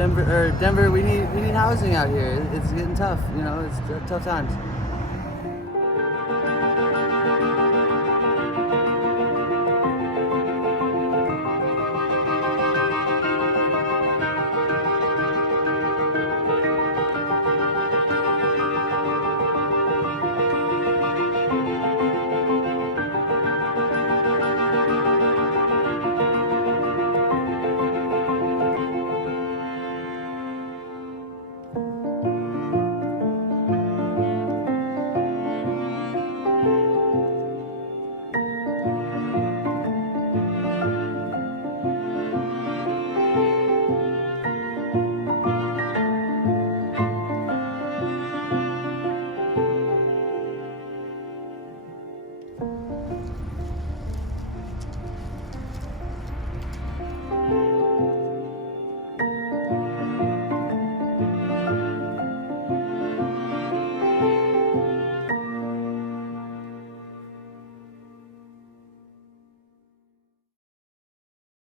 Denver, we need housing out here. It's getting tough. You know, it's tough times.